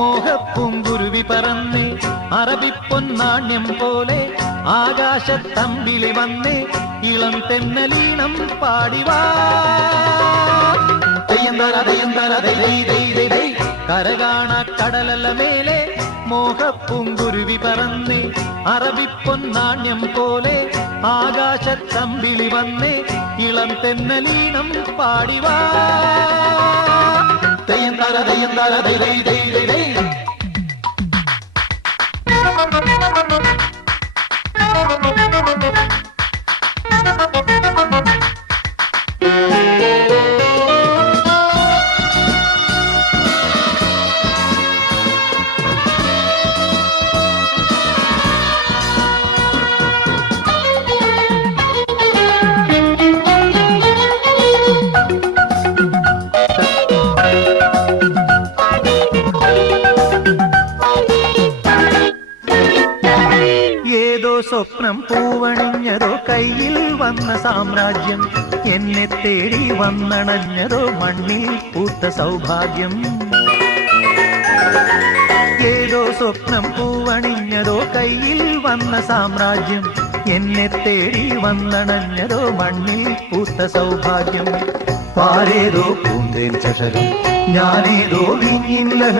മോഹപ്പൂങ്കുരുവി പറന്നേ അറബിപ്പൊന്നാണ്യം പോലെ ആകാശത്തമ്പിളി വന്നേ ഇളം തെന്നലീണം പാടിവാ കരകാണ കടലല്ല മേലെ മോഹപ്പൂങ്കുരുവി പറന്നേ അറബിപ്പൊന്നാണ്യം പോലെ ആകാശത്തമ്പിളി വന്നേ ഇളം തെന്നലീണം പാടിവാ സ്വപ്നം പൂവണിഞ്ഞതോ കയ്യിൽ വന്ന സാമ്രാജ്യം എന്നെ തേടി വന്നണഞ്ഞതോ മണ്ണിൽ പൂത്ത സൗഭാഗ്യം ഏതോ സ്വപ്നം പൂവണിഞ്ഞതോ കയ്യിൽ വന്ന സാമ്രാജ്യം എന്നെ തേടി വന്നണഞ്ഞതോ മണ്ണിൽ പൂത്ത സൗഭാഗ്യം പാരേതോ പൂന്തേൻ ചഷരം ഞാനേതോ വിങ്ങില്ല